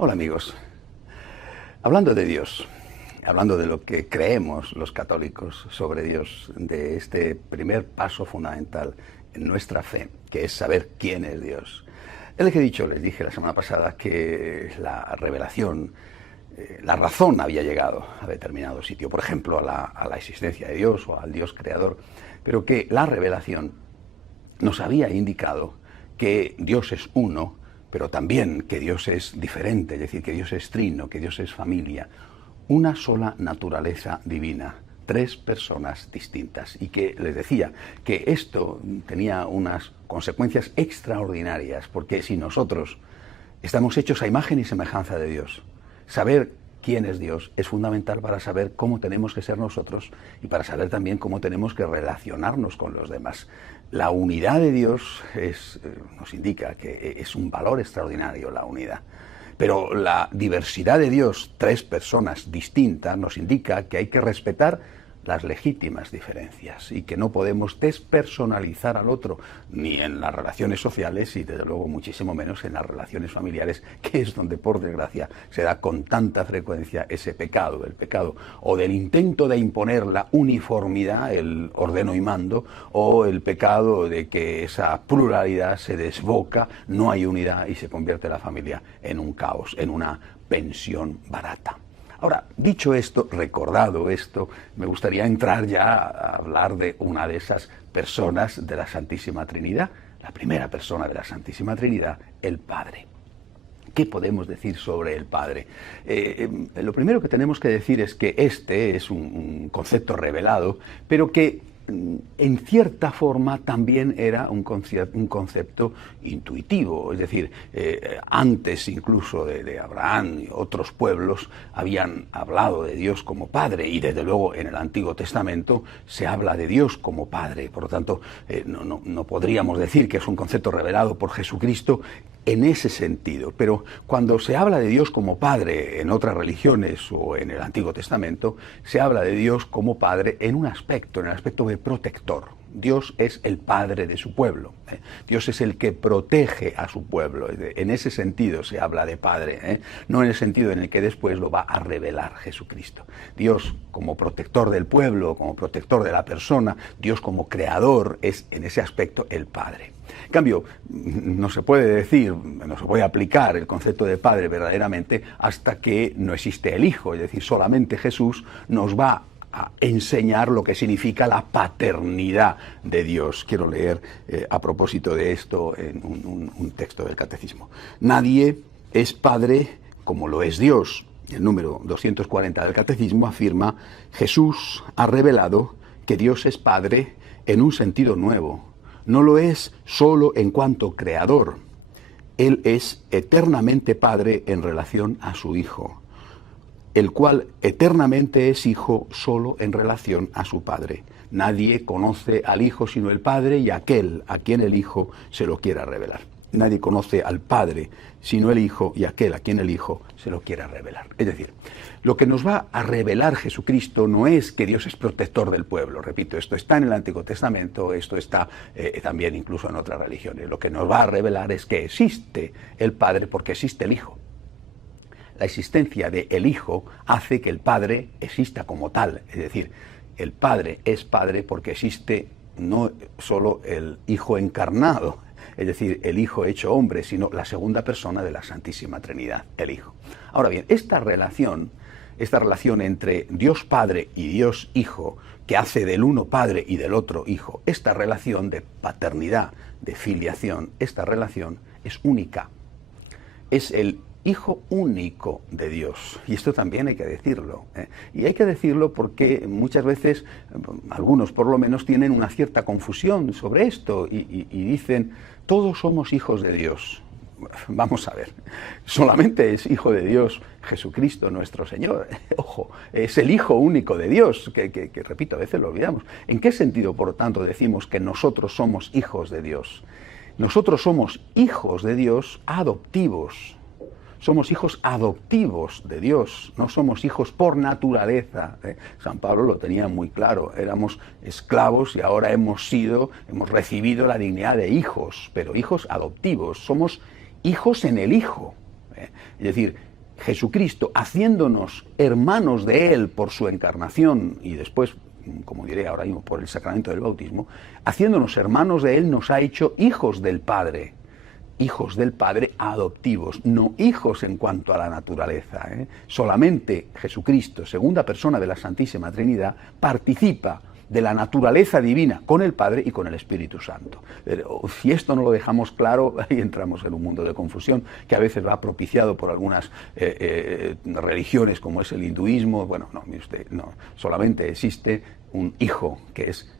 Hola amigos, hablando de Dios, hablando de lo que creemos los católicos sobre Dios, de este primer paso fundamental en nuestra fe, que es saber quién es Dios. Les dije la semana pasada que la revelación, la razón había llegado a determinado sitio, por ejemplo a la existencia de Dios o al Dios creador, pero que la revelación nos había indicado que Dios es uno, pero también que Dios es diferente, es decir, que Dios es trino, que Dios es familia, una sola naturaleza divina, tres personas distintas. Y que les decía que esto tenía unas consecuencias extraordinarias, porque si nosotros estamos hechos a imagen y semejanza de Dios, saber quién es Dios es fundamental para saber cómo tenemos que ser nosotros y para saber también cómo tenemos que relacionarnos con los demás. La unidad de Dios nos indica que es un valor extraordinario, la unidad. Pero la diversidad de Dios, tres personas distintas, nos indica que hay que respetar las legítimas diferencias y que no podemos despersonalizar al otro, ni en las relaciones sociales y desde luego muchísimo menos en las relaciones familiares, que es donde por desgracia se da con tanta frecuencia ese pecado, el pecado o del intento de imponer la uniformidad, el ordeno y mando, o el pecado de que esa pluralidad se desboca, no hay unidad y se convierte la familia en un caos, en una pensión barata. Ahora, dicho esto, recordado esto, me gustaría entrar ya a hablar de una de esas personas de la Santísima Trinidad, la primera persona de la Santísima Trinidad, el Padre. ¿Qué podemos decir sobre el Padre? Lo primero que tenemos que decir es que este es un concepto revelado, pero que en cierta forma también era un concepto intuitivo, es decir, antes incluso de Abraham y otros pueblos habían hablado de Dios como Padre, y desde luego en el Antiguo Testamento se habla de Dios como Padre. Por lo tanto, no podríamos decir que es un concepto revelado por Jesucristo en ese sentido, pero cuando se habla de Dios como Padre en otras religiones o en el Antiguo Testamento, se habla de Dios como Padre en el aspecto de protector. Dios es el Padre de su pueblo, Dios es el que protege a su pueblo. En ese sentido se habla de Padre, no en el sentido en el que después lo va a revelar Jesucristo. Dios como protector del pueblo, como protector de la persona, Dios como creador, es en ese aspecto el Padre. En cambio, no se puede decir, no se puede aplicar el concepto de Padre verdaderamente hasta que no existe el Hijo, es decir, solamente Jesús nos va a enseñar lo que significa la paternidad de Dios. Quiero leer a propósito de esto en un texto del Catecismo. Nadie es Padre como lo es Dios. El número 240 del Catecismo afirma: Jesús ha revelado que Dios es Padre en un sentido nuevo. No lo es solo en cuanto creador. Él es eternamente Padre en relación a su Hijo, el cual eternamente es Hijo solo en relación a su Padre. Nadie conoce al Hijo sino el Padre y aquel a quien el Hijo se lo quiera revelar. Nadie conoce al Padre sino el Hijo y aquel a quien el Hijo se lo quiera revelar. Es decir, lo que nos va a revelar Jesucristo no es que Dios es protector del pueblo. Repito, esto está en el Antiguo Testamento, esto está también incluso en otras religiones. Lo que nos va a revelar es que existe el Padre porque existe el Hijo. La existencia del Hijo hace que el Padre exista como tal. Es decir, el Padre es Padre porque existe no solo el Hijo encarnado, es decir, el Hijo hecho hombre, sino la segunda persona de la Santísima Trinidad, el Hijo. Ahora bien, esta relación entre Dios Padre y Dios Hijo, que hace del uno Padre y del otro Hijo, esta relación de paternidad, de filiación, esta relación es única. Es el Hijo único de Dios. Y esto también hay que decirlo. Y hay que decirlo porque muchas veces, algunos por lo menos, tienen una cierta confusión sobre esto y dicen: todos somos hijos de Dios. Vamos a ver, solamente es hijo de Dios Jesucristo nuestro Señor. Ojo, es el Hijo único de Dios, que repito, a veces lo olvidamos. ¿En qué sentido, por tanto, decimos que nosotros somos hijos de Dios? Nosotros somos hijos de Dios adoptivos. Somos hijos adoptivos de Dios, no somos hijos por naturaleza. San Pablo lo tenía muy claro: éramos esclavos y ahora hemos recibido la dignidad de hijos, pero hijos adoptivos. Somos hijos en el Hijo. Es decir, Jesucristo, haciéndonos hermanos de Él por su encarnación y después, como diré ahora mismo, por el sacramento del bautismo, haciéndonos hermanos de Él, nos ha hecho hijos del Padre. Hijos del Padre adoptivos, no hijos en cuanto a la naturaleza. Solamente Jesucristo, segunda persona de la Santísima Trinidad, participa de la naturaleza divina con el Padre y con el Espíritu Santo. Pero si esto no lo dejamos claro, ahí entramos en un mundo de confusión que a veces va propiciado por algunas religiones como es el hinduismo. Bueno, no, mire usted, no, solamente existe un hijo que es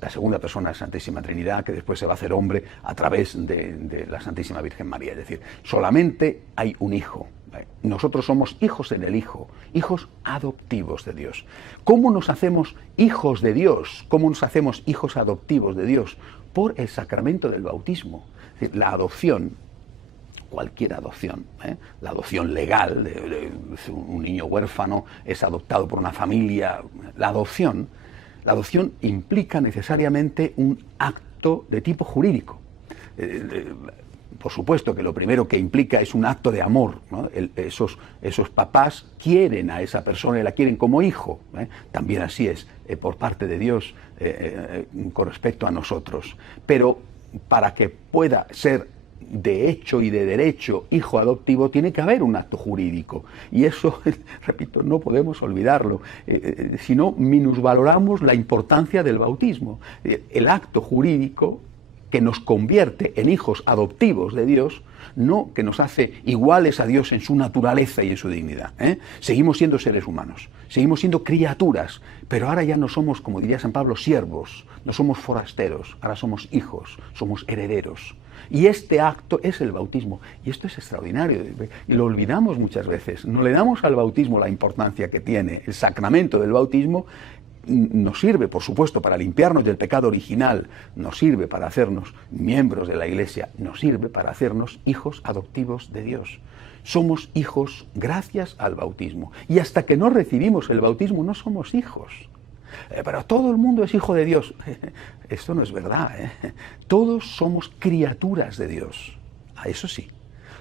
la segunda persona de la Santísima Trinidad, que después se va a hacer hombre a través de la Santísima Virgen María. Es decir, solamente hay un hijo. Nosotros somos hijos en el Hijo, hijos adoptivos de Dios. ¿Cómo nos hacemos hijos de Dios? ¿Cómo nos hacemos hijos adoptivos de Dios? Por el sacramento del bautismo. Es decir, la adopción, cualquier adopción, la adopción legal, de un niño huérfano es adoptado por una familia. La adopción implica necesariamente un acto de tipo jurídico. Por supuesto que lo primero que implica es un acto de amor, ¿no? Esos papás quieren a esa persona y la quieren como hijo. También así es por parte de Dios con respecto a nosotros. Pero para que pueda ser de hecho y de derecho hijo adoptivo, tiene que haber un acto jurídico. Y eso, repito, no podemos olvidarlo. Si no, minusvaloramos la importancia del bautismo. El acto jurídico que nos convierte en hijos adoptivos de Dios, no que nos hace iguales a Dios en su naturaleza y en su dignidad. Seguimos siendo seres humanos, seguimos siendo criaturas, pero ahora ya no somos, como diría San Pablo, siervos, no somos forasteros, ahora somos hijos, somos herederos. Y este acto es el bautismo, y esto es extraordinario, y lo olvidamos muchas veces, no le damos al bautismo la importancia que tiene. El sacramento del bautismo nos sirve, por supuesto, para limpiarnos del pecado original, nos sirve para hacernos miembros de la Iglesia, nos sirve para hacernos hijos adoptivos de Dios. Somos hijos gracias al bautismo. Y hasta que no recibimos el bautismo no somos hijos. Pero todo el mundo es hijo de Dios. Esto no es verdad. Todos somos criaturas de Dios. Eso sí.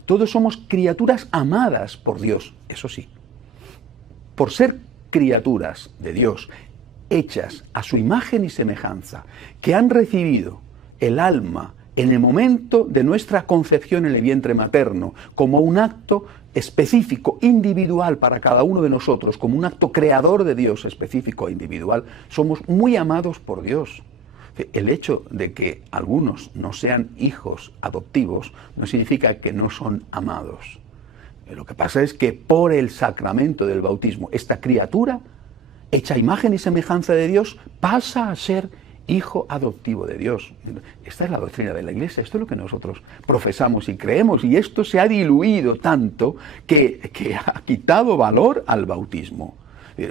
Todos somos criaturas amadas por Dios. Eso sí. Por ser criaturas de Dios, hechas a su imagen y semejanza, que han recibido el alma en el momento de nuestra concepción en el vientre materno, como un acto específico, individual para cada uno de nosotros, como un acto creador de Dios específico e individual, somos muy amados por Dios. El hecho de que algunos no sean hijos adoptivos no significa que no son amados. Lo que pasa es que por el sacramento del bautismo, esta criatura hecha imagen y semejanza de Dios, pasa a ser hijo adoptivo de Dios. Esta es la doctrina de la Iglesia, esto es lo que nosotros profesamos y creemos, y esto se ha diluido tanto que ha quitado valor al bautismo.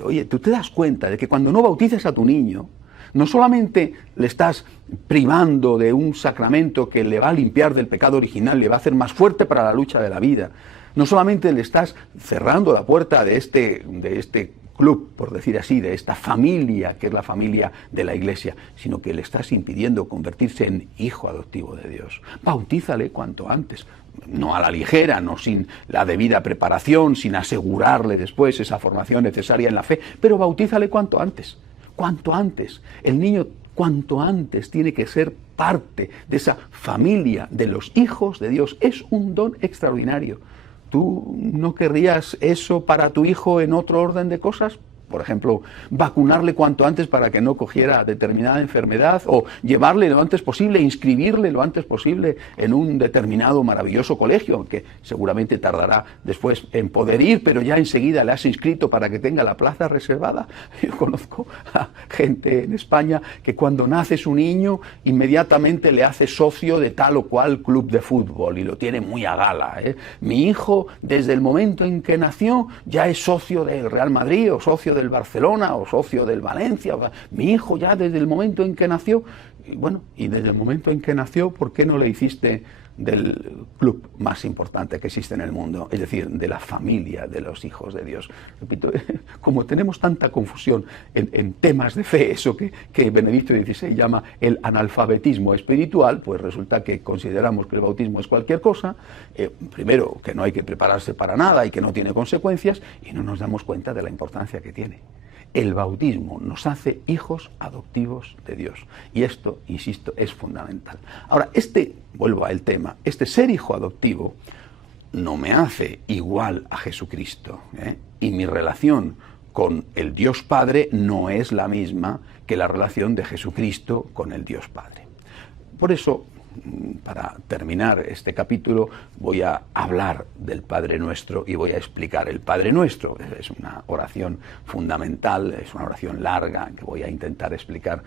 Oye, tú te das cuenta de que cuando no bautizas a tu niño, no solamente le estás privando de un sacramento que le va a limpiar del pecado original, le va a hacer más fuerte para la lucha de la vida, no solamente le estás cerrando la puerta de este club, por decir así, de esta familia, que es la familia de la Iglesia, sino que le estás impidiendo convertirse en hijo adoptivo de Dios. Bautízale cuanto antes, no a la ligera, no sin la debida preparación, sin asegurarle después esa formación necesaria en la fe, pero bautízale cuanto antes, cuanto antes. El niño cuanto antes tiene que ser parte de esa familia de los hijos de Dios. Es un don extraordinario. ¿Tú no querrías eso para tu hijo en otro orden de cosas? Por ejemplo, vacunarle cuanto antes para que no cogiera determinada enfermedad, o llevarle lo antes posible, inscribirle lo antes posible en un determinado maravilloso colegio, que seguramente tardará después en poder ir, pero ya enseguida le has inscrito para que tenga la plaza reservada. Yo conozco a gente en España que cuando nace su niño, inmediatamente le hace socio de tal o cual club de fútbol y lo tiene muy a gala. Mi hijo, desde el momento en que nació, ya es socio del Real Madrid o socio del Barcelona o socio del Valencia. Mi hijo ya desde el momento en que nació. Y bueno, y desde el momento en que nació, ¿por qué no le hiciste del club más importante que existe en el mundo, es decir, de la familia de los hijos de Dios. Repito, como tenemos tanta confusión en temas de fe, eso que Benedicto XVI llama el analfabetismo espiritual, pues resulta que consideramos que el bautismo es cualquier cosa, primero que no hay que prepararse para nada y que no tiene consecuencias, y no nos damos cuenta de la importancia que tiene. El bautismo nos hace hijos adoptivos de Dios. Y esto, insisto, es fundamental. Ahora, vuelvo al tema, este ser hijo adoptivo no me hace igual a Jesucristo, ¿eh? Y mi relación con el Dios Padre no es la misma que la relación de Jesucristo con el Dios Padre. Por eso, para terminar este capítulo, voy a hablar del Padre Nuestro y voy a explicar el Padre Nuestro. Es una oración fundamental, es una oración larga que voy a intentar explicar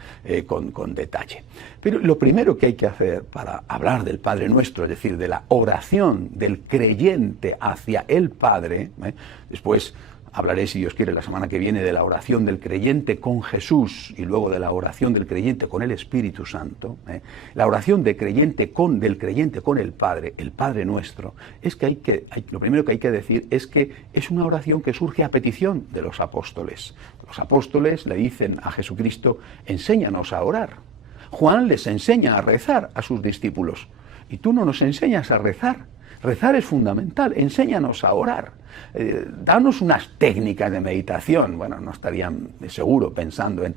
con detalle. Pero lo primero que hay que hacer para hablar del Padre Nuestro, es decir, de la oración del creyente hacia el Padre, después hablaré, si Dios quiere, la semana que viene de la oración del creyente con Jesús y luego de la oración del creyente con el Espíritu Santo. La oración del creyente con el Padre Nuestro, es que lo primero que hay que decir es que es una oración que surge a petición de los apóstoles. Los apóstoles le dicen a Jesucristo, enséñanos a orar. Juan les enseña a rezar a sus discípulos. Y tú no nos enseñas a rezar. Rezar es fundamental, enséñanos a orar. Danos unas técnicas de meditación. Bueno, no estarían seguro pensando en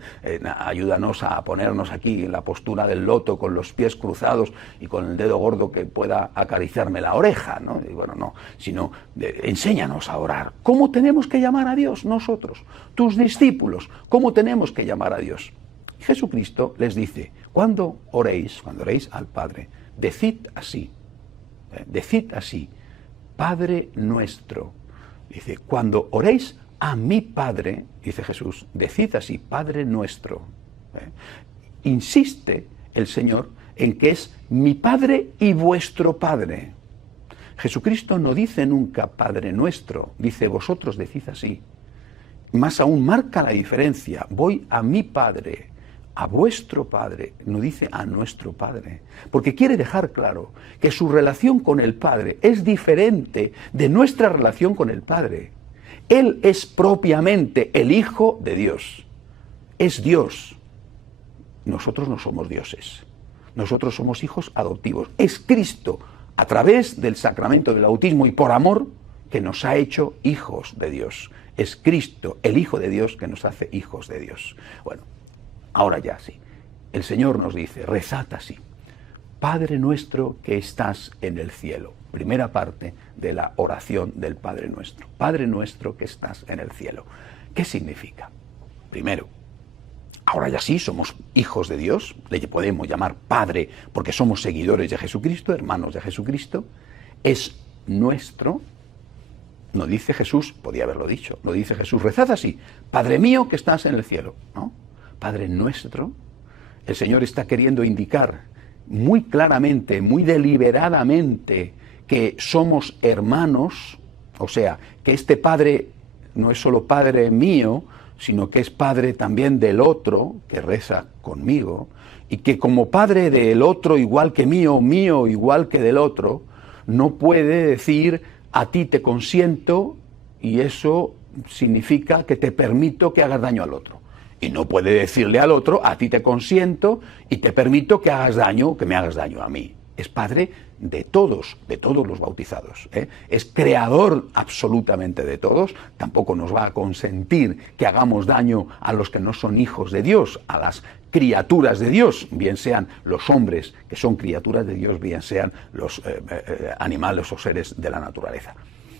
ayúdanos a ponernos aquí en la postura del loto con los pies cruzados y con el dedo gordo que pueda acariciarme la oreja, ¿no? Y bueno, no, sino enséñanos a orar. ¿Cómo tenemos que llamar a Dios nosotros, tus discípulos? ¿Cómo tenemos que llamar a Dios? Jesucristo les dice, cuando oréis al Padre, decid así, Padre Nuestro. Dice, cuando oréis a mi Padre, dice Jesús, decid así, Padre Nuestro. Insiste el Señor en que es mi Padre y vuestro Padre. Jesucristo no dice nunca Padre Nuestro, dice vosotros decid así. Más aún marca la diferencia, voy a mi Padre, a vuestro Padre, no dice a nuestro Padre, porque quiere dejar claro que su relación con el Padre es diferente de nuestra relación con el Padre. Él es propiamente el Hijo de Dios, es Dios. Nosotros no somos dioses, nosotros somos hijos adoptivos. Es Cristo, a través del sacramento del bautismo y por amor, que nos ha hecho hijos de Dios. Es Cristo, el Hijo de Dios, que nos hace hijos de Dios. Bueno, ahora ya sí, el Señor nos dice, rezad así, Padre Nuestro que estás en el cielo. Primera parte de la oración del Padre Nuestro. Padre Nuestro que estás en el cielo. ¿Qué significa? Primero, ahora ya sí somos hijos de Dios, le podemos llamar Padre porque somos seguidores de Jesucristo, hermanos de Jesucristo. Es nuestro, no dice Jesús, podía haberlo dicho, no dice Jesús, rezad así, Padre mío que estás en el cielo, ¿no? Padre Nuestro, el Señor está queriendo indicar muy claramente, muy deliberadamente, que somos hermanos, o sea, que este Padre no es solo Padre mío, sino que es Padre también del otro, que reza conmigo, y que como Padre del otro igual que mío, mío igual que del otro, no puede decir a ti te consiento y eso significa que te permito que hagas daño al otro. Y no puede decirle al otro, a ti te consiento y te permito que hagas daño, que me hagas daño a mí. Es Padre de todos los bautizados, ¿eh? Es creador absolutamente de todos, tampoco nos va a consentir que hagamos daño a los que no son hijos de Dios, a las criaturas de Dios, bien sean los hombres que son criaturas de Dios, bien sean los animales o seres de la naturaleza.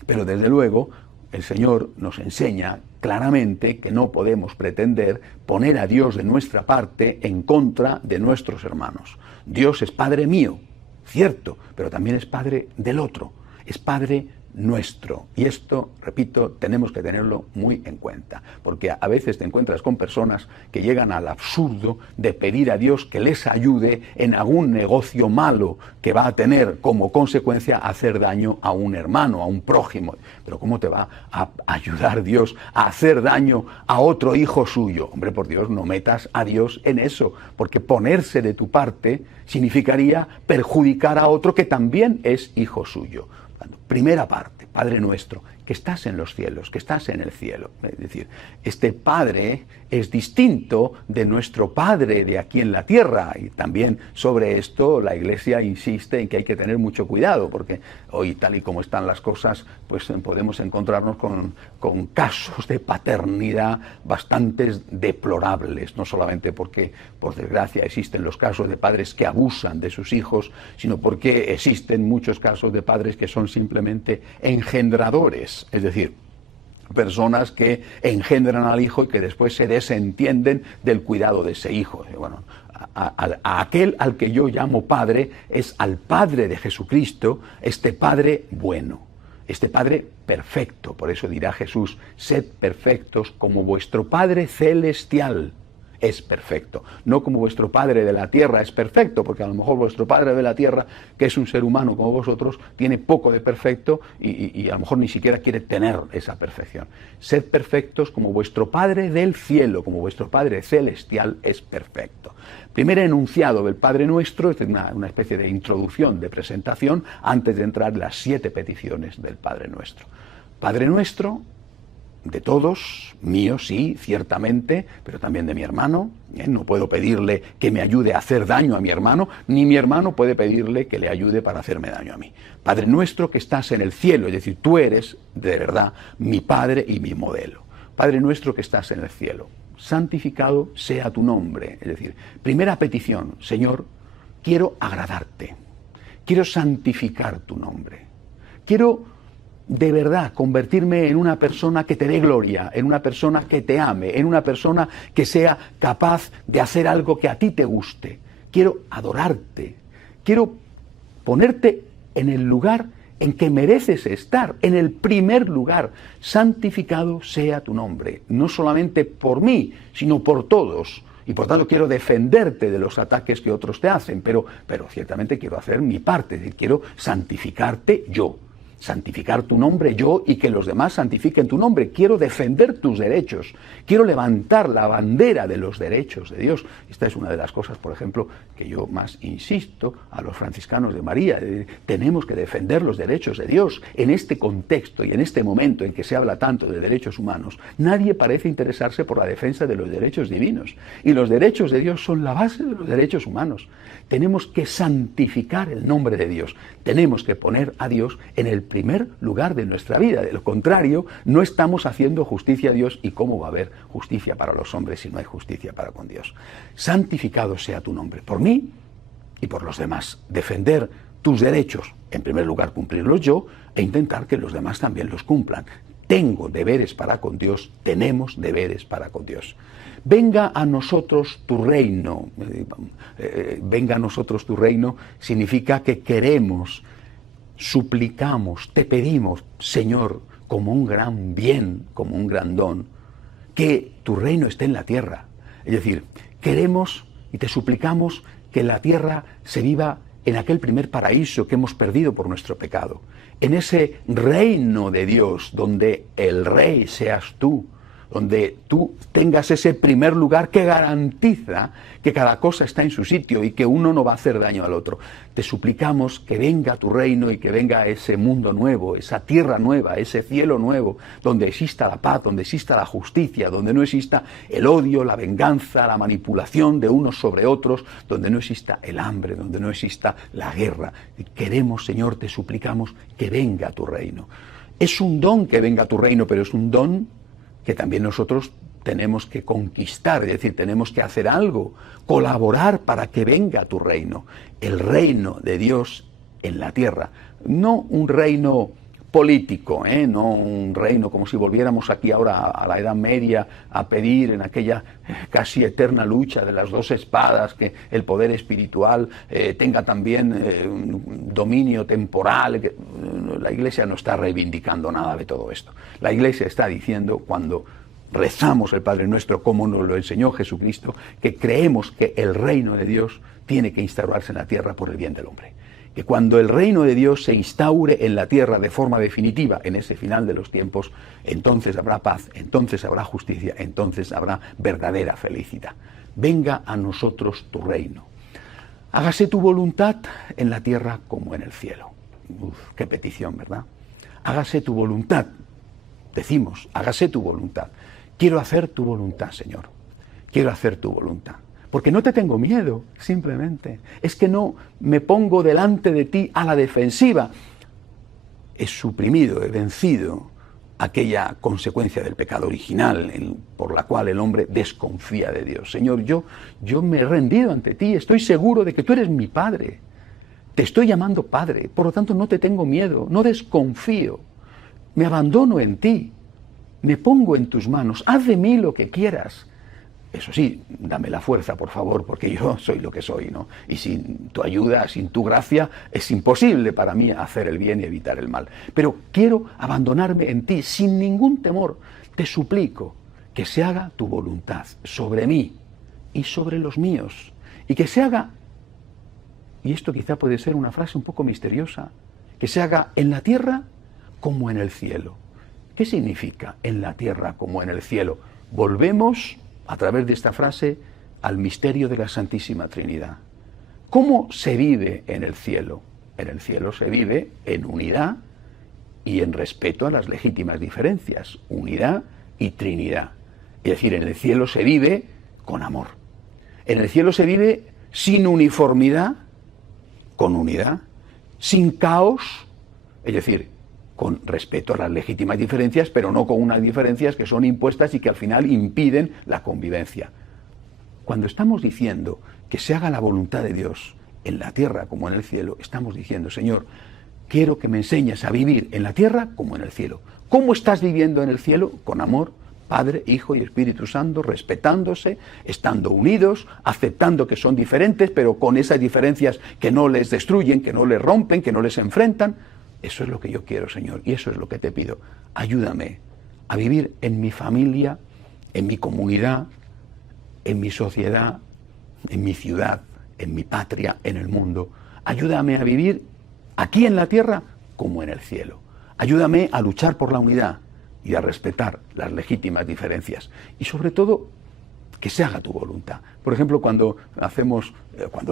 Pero desde luego, el Señor nos enseña claramente que no podemos pretender poner a Dios de nuestra parte en contra de nuestros hermanos. Dios es Padre mío, cierto, pero también es Padre del otro, es Padre nuestro. Y esto, repito, tenemos que tenerlo muy en cuenta, porque a veces te encuentras con personas que llegan al absurdo de pedir a Dios que les ayude en algún negocio malo que va a tener como consecuencia hacer daño a un hermano, a un prójimo. Pero ¿cómo te va a ayudar Dios a hacer daño a otro hijo suyo? Hombre, por Dios, no metas a Dios en eso, porque ponerse de tu parte significaría perjudicar a otro que también es hijo suyo. Primera parte, Padre nuestro, que estás en los cielos, que estás en el cielo. Es decir, este Padre es distinto de nuestro Padre de aquí en la tierra. Y también sobre esto la Iglesia insiste en que hay que tener mucho cuidado, porque hoy, tal y como están las cosas, pues podemos encontrarnos con casos de paternidad bastante deplorables, no solamente porque, por desgracia, existen los casos de padres que abusan de sus hijos, sino porque existen muchos casos de padres que son simplemente engendradores, es decir, personas que engendran al hijo y que después se desentienden del cuidado de ese hijo. Bueno, a aquel al que yo llamo Padre es al Padre de Jesucristo, este Padre bueno, este Padre perfecto. Por eso dirá Jesús: sed perfectos como vuestro Padre celestial es perfecto. No como vuestro Padre de la tierra es perfecto, porque a lo mejor vuestro Padre de la tierra, que es un ser humano como vosotros, tiene poco de perfecto y a lo mejor ni siquiera quiere tener esa perfección. Sed perfectos como vuestro Padre del cielo, como vuestro Padre celestial es perfecto. Primer enunciado del Padre Nuestro, es una especie de introducción, de presentación, antes de entrar en las 7 peticiones del Padre Nuestro. Padre Nuestro, de todos, mío sí, ciertamente, pero también de mi hermano. No puedo pedirle que me ayude a hacer daño a mi hermano, ni mi hermano puede pedirle que le ayude para hacerme daño a mí. Padre nuestro que estás en el cielo, es decir, tú eres de verdad mi Padre y mi modelo. Padre nuestro que estás en el cielo, santificado sea tu nombre. Es decir, primera petición: Señor, quiero agradarte, quiero santificar tu nombre, quiero de verdad convertirme en una persona que te dé gloria, en una persona que te ame, en una persona que sea capaz de hacer algo que a ti te guste. Quiero adorarte, quiero ponerte en el lugar en que mereces estar, en el primer lugar. Santificado sea tu nombre, no solamente por mí, sino por todos. Y por tanto quiero defenderte de los ataques que otros te hacen, pero ciertamente quiero hacer mi parte, es decir, quiero santificarte yo. Santificar tu nombre yo y que los demás santifiquen tu nombre. Quiero defender tus derechos. Quiero levantar la bandera de los derechos de Dios. Esta es una de las cosas, por ejemplo, que yo más insisto a los franciscanos de María. Tenemos que defender los derechos de Dios. En este contexto y en este momento en que se habla tanto de derechos humanos, nadie parece interesarse por la defensa de los derechos divinos. Y los derechos de Dios son la base de los derechos humanos. Tenemos que santificar el nombre de Dios. Tenemos que poner a Dios en el primer lugar de nuestra vida. De lo contrario, no estamos haciendo justicia a Dios. ¿Y cómo va a haber justicia para los hombres si no hay justicia para con Dios? Santificado sea tu nombre, por mí y por los demás. Defender tus derechos, en primer lugar cumplirlos yo, e intentar que los demás también los cumplan. Tengo deberes para con Dios, tenemos deberes para con Dios. Venga a nosotros tu reino. Venga a nosotros tu reino significa que queremos, suplicamos, te pedimos, Señor, como un gran bien, como un gran don, que tu reino esté en la tierra. Es decir, queremos y te suplicamos que la tierra se viva en aquel primer paraíso que hemos perdido por nuestro pecado, en ese reino de Dios donde el rey seas tú, donde tú tengas ese primer lugar que garantiza que cada cosa está en su sitio y que uno no va a hacer daño al otro. Te suplicamos que venga tu reino y que venga ese mundo nuevo, esa tierra nueva, ese cielo nuevo, donde exista la paz, donde exista la justicia, donde no exista el odio, la venganza, la manipulación de unos sobre otros, donde no exista el hambre, donde no exista la guerra. Queremos, Señor, te suplicamos que venga tu reino. Es un don que venga tu reino, pero es un don que también nosotros tenemos que conquistar, es decir, tenemos que hacer algo, colaborar para que venga tu reino, el reino de Dios en la tierra, no un reino político, no un reino como si volviéramos aquí ahora a la Edad Media a pedir en aquella casi eterna lucha de las dos espadas, que el poder espiritual tenga también dominio temporal. La Iglesia no está reivindicando nada de todo esto. La Iglesia está diciendo, cuando rezamos el Padre Nuestro como nos lo enseñó Jesucristo, que creemos que el reino de Dios tiene que instaurarse en la tierra por el bien del hombre. Que cuando el reino de Dios se instaure en la tierra de forma definitiva, en ese final de los tiempos, entonces habrá paz, entonces habrá justicia, entonces habrá verdadera felicidad. Venga a nosotros tu reino. Hágase tu voluntad en la tierra como en el cielo. Qué petición, ¿verdad? Hágase tu voluntad. Decimos, hágase tu voluntad. Quiero hacer tu voluntad, Señor. Quiero hacer tu voluntad. Porque no te tengo miedo, simplemente. Es que no me pongo delante de ti a la defensiva. He suprimido, he vencido aquella consecuencia del pecado original por la cual el hombre desconfía de Dios. Señor, yo me he rendido ante ti, estoy seguro de que tú eres mi Padre. Te estoy llamando Padre, por lo tanto no te tengo miedo, no desconfío. Me abandono en ti, me pongo en tus manos, haz de mí lo que quieras. Eso sí, dame la fuerza, por favor, porque yo soy lo que soy, ¿no? Y sin tu ayuda, sin tu gracia, es imposible para mí hacer el bien y evitar el mal. Pero quiero abandonarme en ti sin ningún temor. Te suplico que se haga tu voluntad sobre mí y sobre los míos. Y que se haga, y esto quizá puede ser una frase un poco misteriosa, que se haga en la tierra como en el cielo. ¿Qué significa en la tierra como en el cielo? Volvemos a través de esta frase al misterio de la Santísima Trinidad. ¿Cómo se vive en el cielo? En el cielo se vive en unidad y en respeto a las legítimas diferencias, unidad y Trinidad. Es decir, en el cielo se vive con amor. En el cielo se vive sin uniformidad, con unidad, sin caos, es decir, con respeto a las legítimas diferencias, pero no con unas diferencias que son impuestas y que al final impiden la convivencia. Cuando estamos diciendo que se haga la voluntad de Dios en la tierra como en el cielo, estamos diciendo, Señor, quiero que me enseñes a vivir en la tierra como en el cielo. ¿Cómo estás viviendo en el cielo? Con amor, Padre, Hijo y Espíritu Santo, respetándose, estando unidos, aceptando que son diferentes, pero con esas diferencias que no les destruyen, que no les rompen, que no les enfrentan. Eso es lo que yo quiero, Señor, y eso es lo que te pido. Ayúdame a vivir en mi familia, en mi comunidad, en mi sociedad, en mi ciudad, en mi patria, en el mundo. Ayúdame a vivir aquí en la tierra como en el cielo. Ayúdame a luchar por la unidad y a respetar las legítimas diferencias. Y sobre todo, que se haga tu voluntad. Por ejemplo, cuando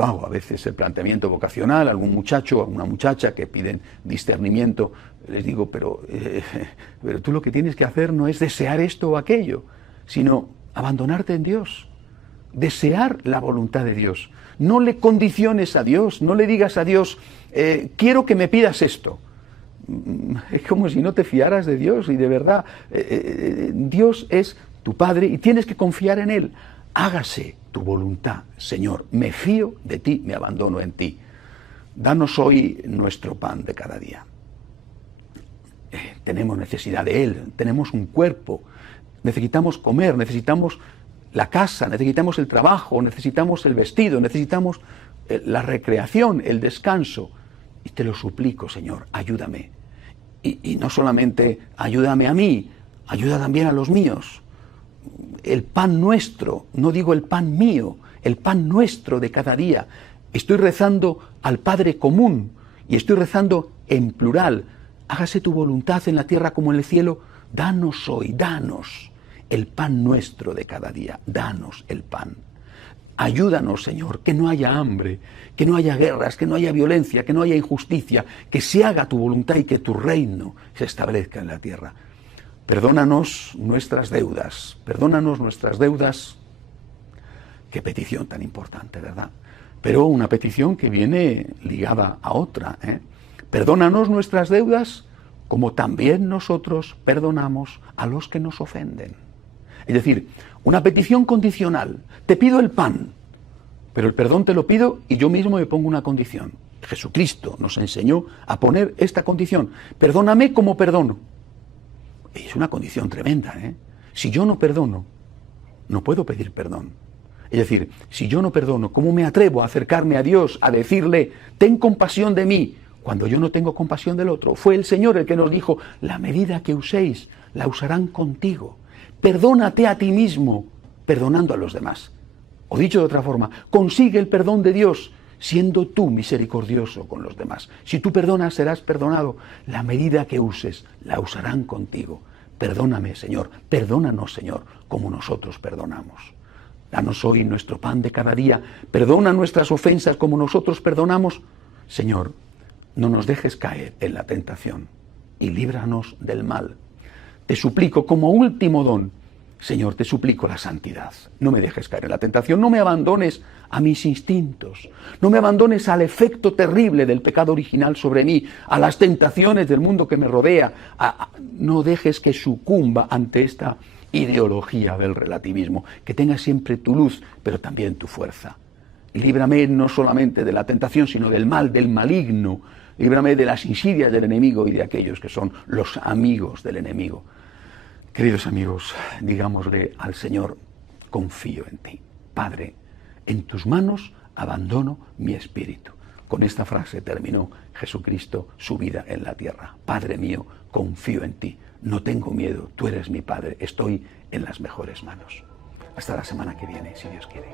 hago a veces el planteamiento vocacional, algún muchacho o alguna muchacha que piden discernimiento, les digo, pero tú lo que tienes que hacer no es desear esto o aquello, sino abandonarte en Dios, desear la voluntad de Dios. No le condiciones a Dios, no le digas a Dios, quiero que me pidas esto. Es como si no te fiaras de Dios, y de verdad, Dios es tu Padre y tienes que confiar en Él. Hágase tu voluntad, Señor. Me fío de ti, me abandono en ti. Danos hoy nuestro pan de cada día. Tenemos necesidad de Él, tenemos un cuerpo, necesitamos comer, necesitamos la casa, necesitamos el trabajo, necesitamos el vestido, necesitamos la recreación, el descanso. Y te lo suplico, Señor, ayúdame. Y no solamente ayúdame a mí, ayuda también a los míos. El pan nuestro, no digo el pan mío, el pan nuestro de cada día. Estoy rezando al Padre común y estoy rezando en plural. Hágase tu voluntad en la tierra como en el cielo. Danos hoy, danos el pan nuestro de cada día. Danos el pan. Ayúdanos, Señor, que no haya hambre, que no haya guerras, que no haya violencia, que no haya injusticia, que se haga tu voluntad y que tu reino se establezca en la tierra. Perdónanos nuestras deudas, perdónanos nuestras deudas. Qué petición tan importante, ¿verdad? Pero una petición que viene ligada a otra, ¿eh? Perdónanos nuestras deudas como también nosotros perdonamos a los que nos ofenden. Es decir, una petición condicional. Te pido el pan, pero el perdón te lo pido y yo mismo me pongo una condición. Jesucristo nos enseñó a poner esta condición: perdóname como perdono. Es una condición tremenda, ¿eh? Si yo no perdono, no puedo pedir perdón. Es decir, si yo no perdono, ¿cómo me atrevo a acercarme a Dios, a decirle, ten compasión de mí, cuando yo no tengo compasión del otro? Fue el Señor el que nos dijo, la medida que uséis, la usarán contigo. Perdónate a ti mismo, perdonando a los demás. O dicho de otra forma, consigue el perdón de Dios, siendo tú misericordioso con los demás. Si tú perdonas, serás perdonado. La medida que uses, la usarán contigo. Perdóname, Señor, perdónanos, Señor, como nosotros perdonamos. Danos hoy nuestro pan de cada día. Perdona nuestras ofensas como nosotros perdonamos. Señor, no nos dejes caer en la tentación y líbranos del mal. Te suplico como último don, Señor, te suplico la santidad. No me dejes caer en la tentación, no me abandones a mis instintos, no me abandones al efecto terrible del pecado original sobre mí, a las tentaciones del mundo que me rodea. No dejes que sucumba ante esta ideología del relativismo, que tenga siempre tu luz, pero también tu fuerza. Líbrame no solamente de la tentación, sino del mal, del maligno. Líbrame de las insidias del enemigo y de aquellos que son los amigos del enemigo. Queridos amigos, digámosle al Señor, confío en ti. Padre, en tus manos abandono mi espíritu. Con esta frase terminó Jesucristo su vida en la tierra. Padre mío, confío en ti. No tengo miedo, tú eres mi Padre, estoy en las mejores manos. Hasta la semana que viene, si Dios quiere.